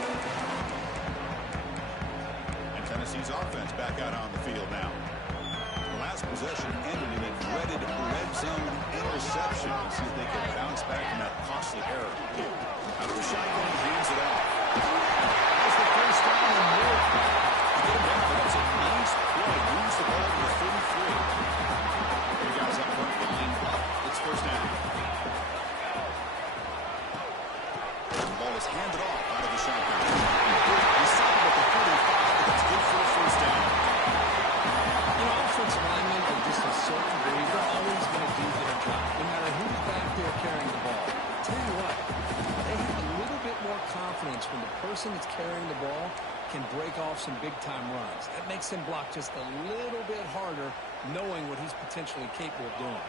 Tennessee's offense back out on the field now. The last possession ended in a dreaded red zone interception. Let's see if they can bounce back from that costly error. Out of the shotgun, he hands it off. That's the first down and more. Get him down. That's a nice play. Moves the ball to the 33. Three guys up front line up. It's first down. The ball is handed off out of the shotgun. He's stopped at the 45, but that's good for a first down. You know, offensive linemen are just a certain breed. They're always going to do their job, no matter who's back there carrying the ball. Tell you what, they have a little bit more confidence when the person that's carrying the ball can break off some big-time runs. That makes him block just a little bit harder, knowing what he's potentially capable of doing.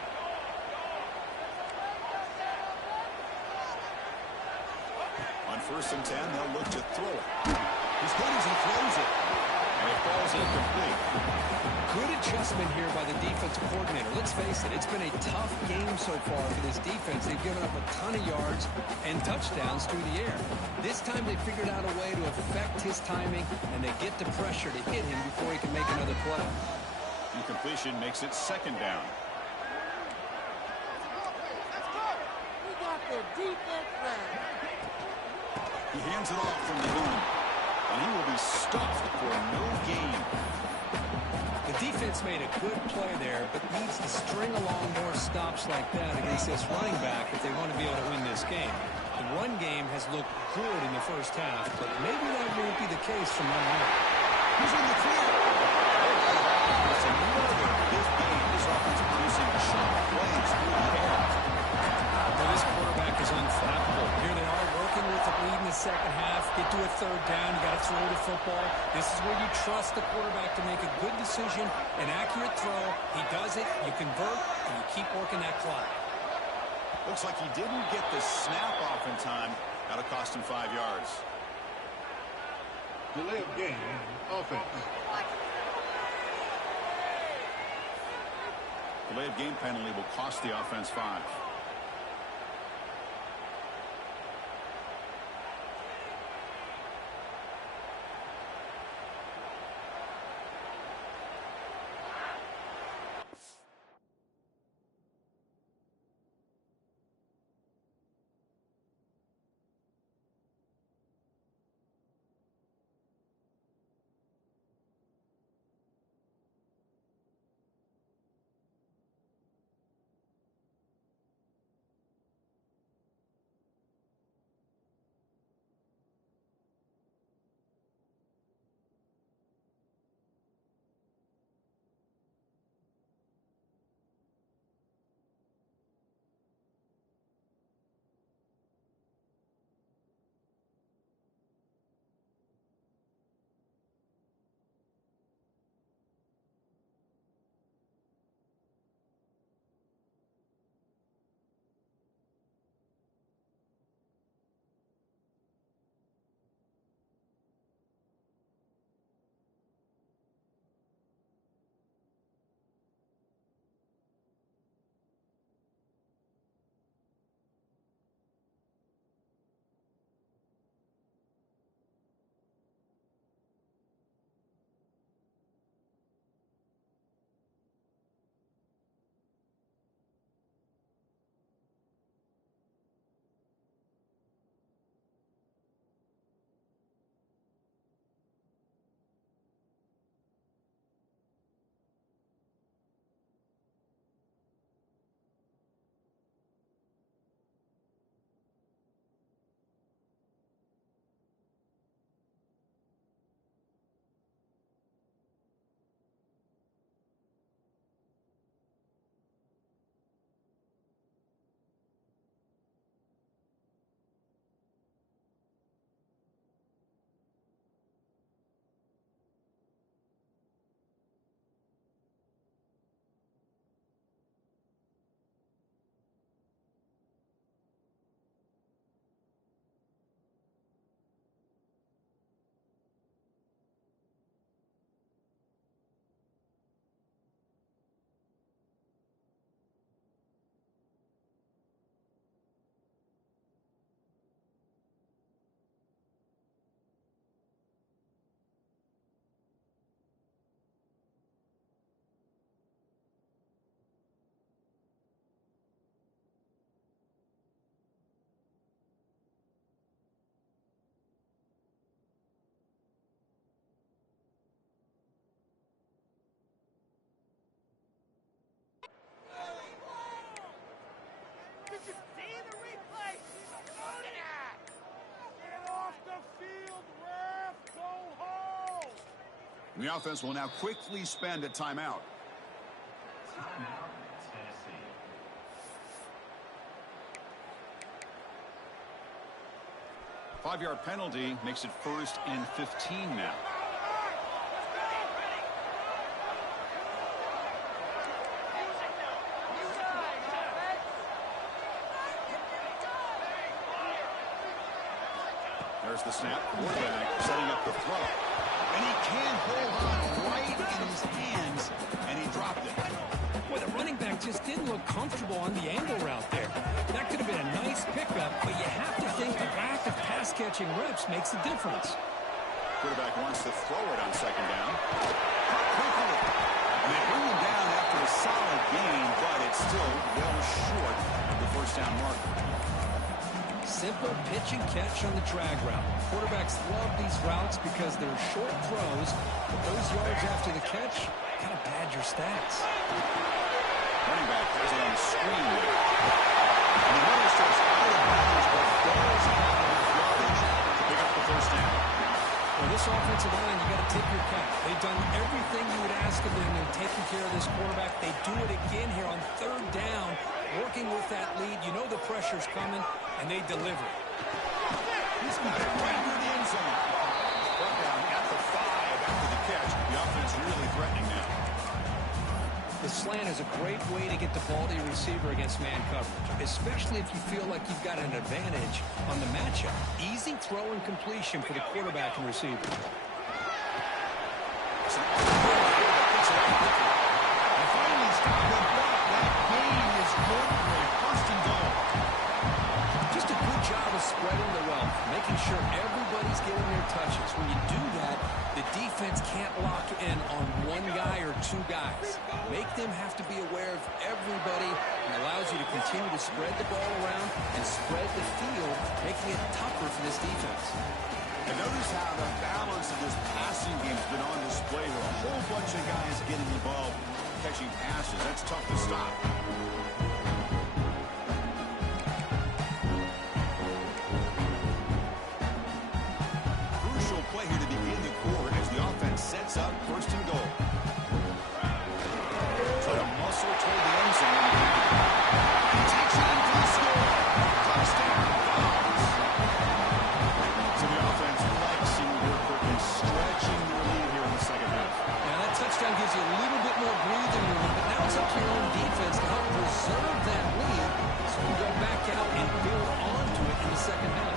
On 1st and 10, they'll look to throw it. He's good as he throws it. And it falls incomplete. Good adjustment here by the defensive coordinator. Let's face it, it's been a tough game so far for this defense. They've given up a ton of yards and touchdowns through the air. This time they figured out a way to affect his timing, and they get the pressure to hit him before he can make another play. Incompletion makes it 2nd down. We got the defense ready. He hands it off from the gun. And he will be stuffed for no gain. The defense made a good play there, but needs to string along more stops like that against this running back if they want to be able to win this game. The run game has looked good in the first half, but maybe that won't be the case from now on. He's in the clear. That's another big game. This offense producing sharp plays through the air. Well, this quarterback is unflappable. Here they are working with the lead in the second half. Get to a 3rd down. You got to throw the football. This is where you trust the quarterback to make a good decision, an accurate throw. He does it, you convert, and you keep working that clock. Looks like he didn't get the snap off in time. That'll cost him 5 yards. Delay of game. Offense. Delay of game penalty will cost the offense 5. The offense will now quickly spend a timeout. Timeout, Tennessee. 5-yard penalty makes it 1st and 15 now. There's the snap. Quarterback setting up the throw. And he can't hold on right in his hands, and he dropped it. Boy, the running back just didn't look comfortable on the angle route there. That could have been a nice pickup, but you have to think the lack of pass-catching reps makes a difference. Quarterback wants to throw it on 2nd down. Quickly. And they bring him down after a solid gain, but it's still well short of the 1st down marker. Simple pitch and catch on the drag route. Quarterbacks love these routes because they're short throws, but those yards after the catch kind of pad your stats. Running back has it on the screen there. And the runner starts out of bounds, but falls out of yardage to pick up the 1st down. Well, this offensive line, you got to tip your cap. They've done everything you would ask of them in taking care of this quarterback. They do it again here on 3rd down, working with that lead. You know the pressure's coming, and they deliver. He's got it right into the end zone. Brought down at the 5 after the catch. The offense really threatening now. The slant is a great way to get the ball to your receiver against man coverage, especially if you feel like you've got an advantage on the matchup. Easy throw and completion for the quarterback and receiver. And finally stopped the block. That gain is good for a 1st and goal. Just a good job of spreading the wealth, making sure everybody's getting their touches. When you do that, the defense can't lock in on one guy or 2 guys. Make them have to be aware of everybody, and allows you to continue to spread the ball around and spread the field, making it tougher for this defense. And notice how the balance of this passing game has been on display here. A whole bunch of guys getting involved, catching passes. That's tough to stop. Crucial play here to begin the quarter as the offense sets up 1st and goal. Try to muscle toward the end zone. He takes it into the score. Touchdown, Dogs. So the offense flexing here quickly, stretching their lead here in the 2nd half. Now that touchdown gives you a little bit more breathing room, but now it's up to your own defense to help preserve that lead so you can go back out and build onto it in the 2nd half.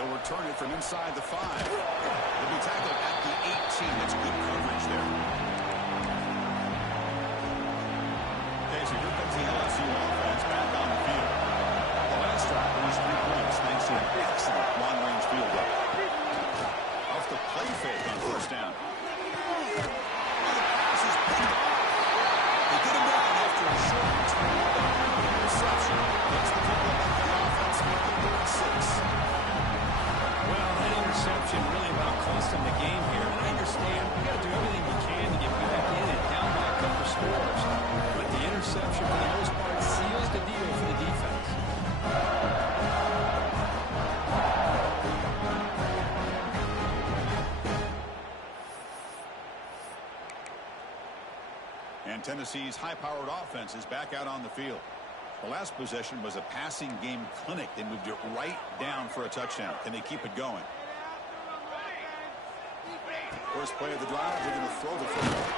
They'll return it from inside the 5. They'll be tackled at the 18. That's good coverage there. Okay, so here comes the LSU offense back on the field. The last drive was 3 points thanks to an excellent long-range field goal. Off the play fake on 1st down. And the pass is picked off. They get him down after a short interception. That's the people that the offense with the 36. Well, that interception really about cost them the game here. And I understand you got to do everything you can to get back in and down by a couple scores. But the interception, for the most part, seals the deal for the defense. And Tennessee's high-powered offense is back out on the field. The last possession was a passing game clinic. They moved it right down for a touchdown. Can they keep it going? First play of the drive, they're going to throw the football.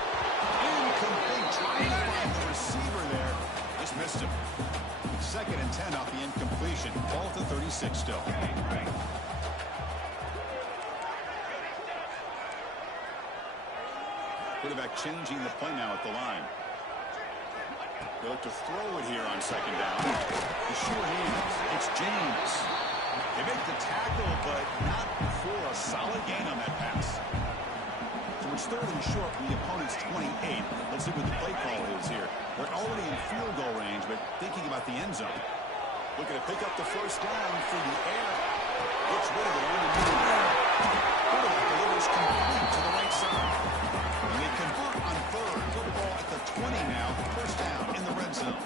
Incomplete. Trying to find the receiver there. Just missed him. 2nd and 10 off the incompletion. Ball to 36 still. Quarterback changing the play now at the line. They look to throw it here on 2nd down. The short hands. It's James. They make the tackle, but not for a solid gain on that pass. So it's 3rd and short from the opponent's 28. Let's see what the play call is here. They're already in field goal range, but thinking about the end zone. Looking to pick up the 1st down through the air. Gets rid of it on the middle. Quarterback delivers complete to the right side. And they convert on 3rd. Football at the 20 now. 1st down in the red zone.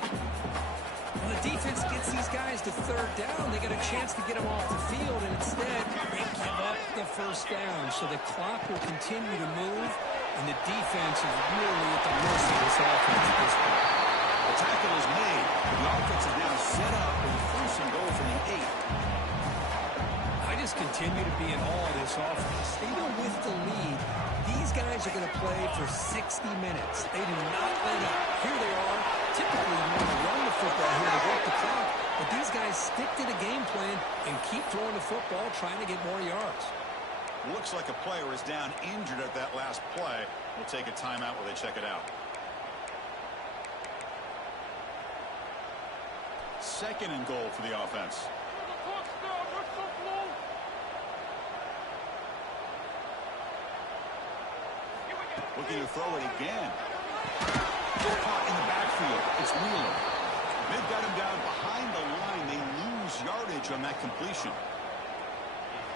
Well, the defense gets these these guys to third down. They got a chance to get them off the field, and instead they give up the first down. So the clock will continue to move, and the defense is really at the mercy of this offense at this point. The tackle is made. The offense is now set up with a first and goal from the 8. I just continue to be in awe of this offense. Even with the lead, these guys are going to play for 60 minutes. They do not let up. Here they are. Typically, you want to run the football here to work the clock, but these guys stick to the game plan and keep throwing the football, trying to get more yards. Looks like a player is down injured at that last play. We'll take a timeout while they check it out. Second and goal for the offense. Looking to throw it again. Caught in the backfield. It's Wheeler. They've got him down behind the line. They lose yardage on that completion.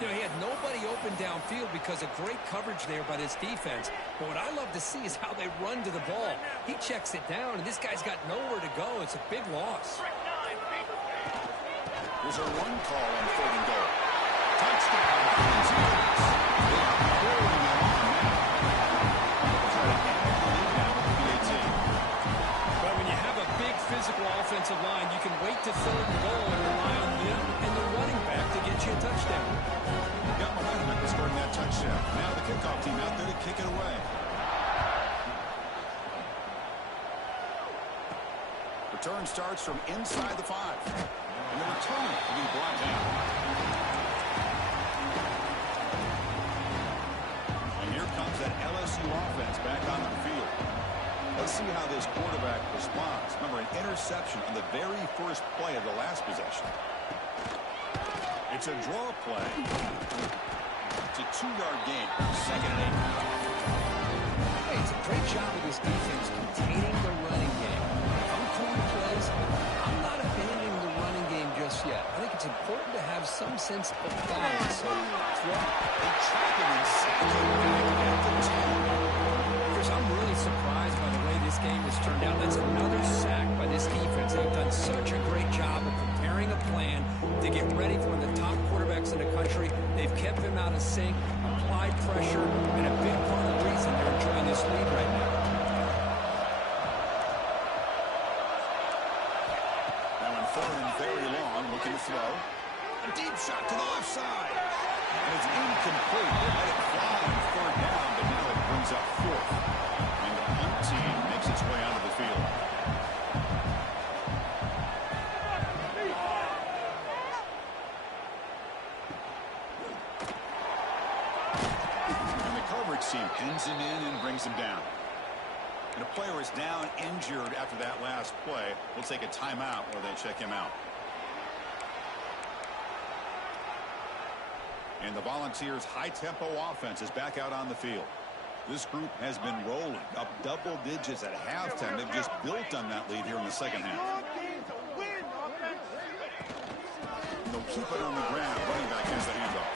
You know, he had nobody open downfield because of great coverage there by this defense. But what I love to see is how they run to the ball. He checks it down, and this guy's got nowhere to go. It's a big loss. There's a run call on third and goal. Touchdown. They are holding it on now. Try to add the lead now with the PAT. But when you have a big physical offensive line, you can wait to third and goal and rely on them and the running back to get you a touchdown. Got momentum after scoring that touchdown. Now the kickoff team out there to kick it away. Return starts from inside the 5. And the return will be brought down. And here comes that LSU offense back on the field. Let's see how this quarterback responds. Remember, an interception on the very first play of the last possession. It's a draw play. It's a 2-yard gain. Second and 8. Hey, it's a great job of this defense containing the running game. If I'm calling plays, I'm not abandoning the running game just yet. I think it's important to have some sense of balance. So, They track him and sack him back at the 10. Chris, I'm really surprised by the way this game has turned out. That's another sack by this defense. They've done such a great job of preparing a plan to get ready for one of the top quarterbacks in the country. They've kept him out of sync, applied pressure, and a big part of the reason they're enjoying this lead right now. Now in third and very long, looking to throw. A deep shot to the left side. And it's incomplete. They let it fly on third down, but now it brings up fourth. And the punt team makes its way onto the field. And the coverage team pins him in and brings him down. And a player is down injured after that last play. We'll take a timeout while they check him out. And the Volunteers' high-tempo offense is back out on the field. This group has been rolling up double digits at halftime. They've just built on that lead here in the second half. And they'll keep it on the ground. Running back has the handoff.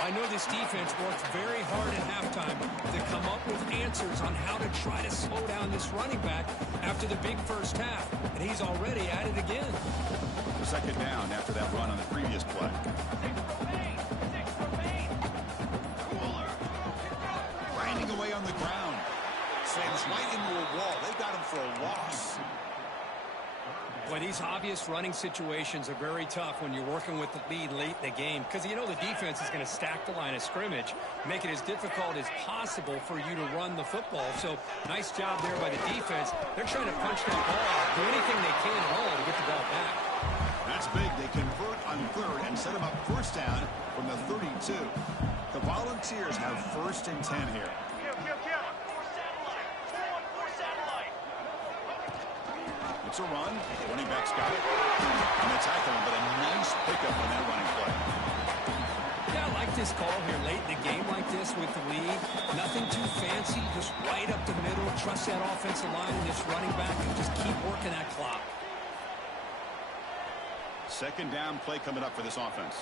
I know this defense worked very hard at halftime to come up with answers on how to try to slow down this running back after the big first half. And he's already at it again. Second down after that run on the previous play. Grinding away on the ground. Slams right into a wall. They got him for a loss. Boy, these obvious running situations are very tough when you're working with the lead late in the game because you know the defense is going to stack the line of scrimmage, make it as difficult as possible for you to run the football. So nice job there by the defense. They're trying to punch that ball out, do anything they can at all to get the ball back. That's big. They convert on third and set him up first down from the 32. The Volunteers have first and 10 here. It's a run. Running back's got it. And they tackle him, but a nice pickup on that running play. Yeah, I like this call here late in the game like this with the lead. Nothing too fancy, just right up the middle. Trust that offensive line and this running back and just keep working that clock. Second down play coming up for this offense.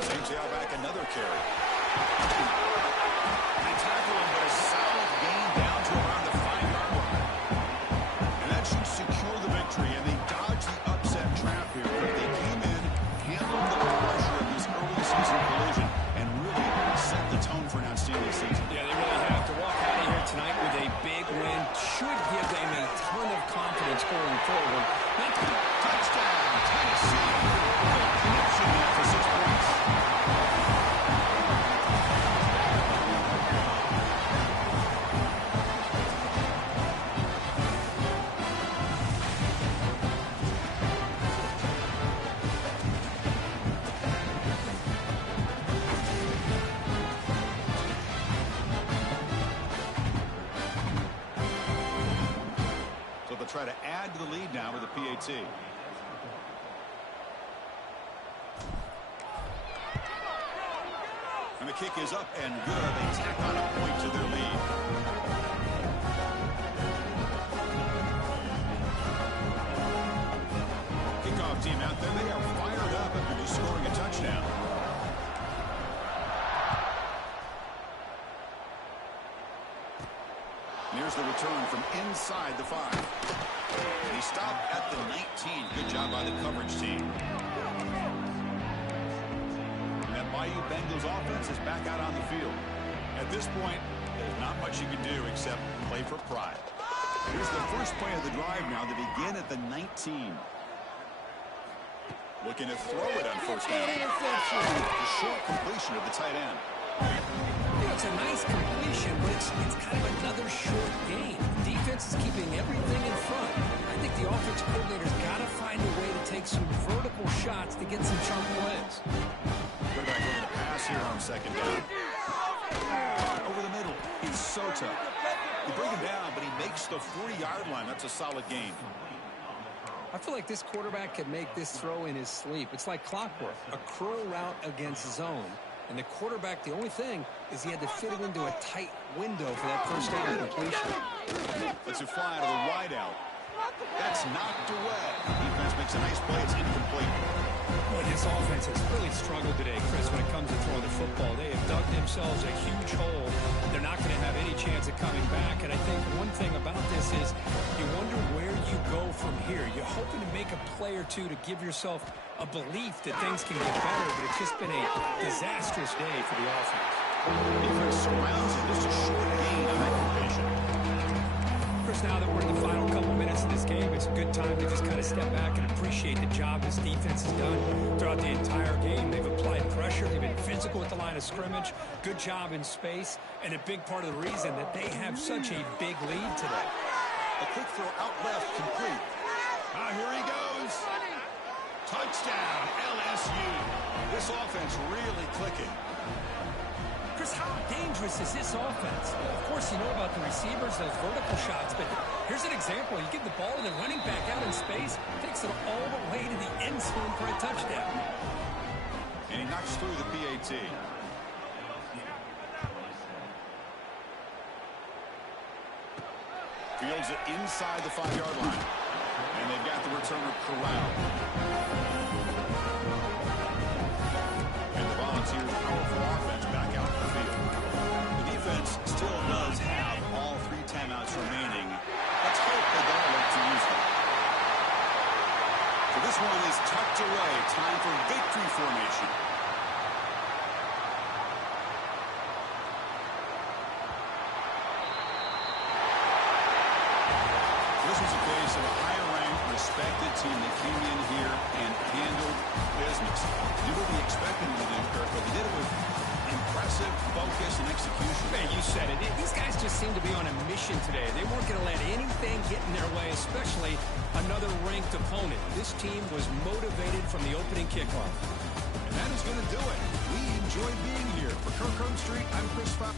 Same tailback, another carry. They tackle him, but a solid gain down to around the 5-yard line. And that try to add to the lead now with a PAT. And the kick is up and good. They tack on a point to their lead. Kickoff team out there. They are fired up after just scoring a touchdown. And here's the return from inside the 5. And he stopped at the 19. Good job by the coverage team. And that Bayou Bengals offense is back out on the field. At this point, there's not much you can do except play for pride. Here's the first play of the drive now. They begin at the 19. Looking to throw it on first down. A short completion of the tight end. It's a nice completion, but it's kind of another short game. The defense is keeping everything in front. I think the offensive coordinator's got to find a way to take some vertical shots to get some chunk plays. Quarterback going to pass here on second down. Over the middle. It's so tough. You bring him down, but he makes the 40-yard line. That's a solid gain. I feel like this quarterback could make this throw in his sleep. It's like clockwork, a curl route against zone. And the quarterback, the only thing is he had to fit it into a tight window for that first down completion. Let's it fly to the wide out. That's knocked away. Defense makes a nice play. It's incomplete. Boy, this offense has really struggled today, Chris, when it comes to throwing the football. They have dug themselves a huge hole. They're not going to have any chance of coming back. And I think one thing about this is you wonder where you go from here. You're hoping to make a play or two to give yourself a belief that things can get better, but it's just been a disastrous day for the offense. Defense surrounds it. Just a short gain on that completion. Chris, now that we're in the final couple minutes of this game, it's a good time to just kind of step back and appreciate the job this defense has done throughout the entire game. They've applied pressure. They've been physical at the line of scrimmage. Good job in space, and a big part of the reason that they have such a big lead today. A quick throw out left, complete. Here he goes. Touchdown, LSU. This offense really clicking. Chris, how dangerous is this offense? Of course, you know about the receivers, those vertical shots, but here's an example. You give the ball to the running back out in space, takes it all the way to the end zone for a touchdown. And he knocks through the PAT. Fields it inside the 5-yard line. And they've got the returner corralled. And the Volunteers' powerful offense back out in the field. The defense still does have all 3 timeouts remaining. Let's hope they don't elect to use them. So this one is tucked away. Time for victory formation. This was a case of a higher-ranked, respected team that came in here and handled business. Did what we expected them to do, Kirk, but they did it with impressive focus and execution. Man, you said it. These guys just seem to be on a mission today. They weren't going to let anything get in their way, especially another ranked opponent. This team was motivated from the opening kickoff. And that is going to do it. We enjoy being here. For Kirk Street, I'm Chris Fox.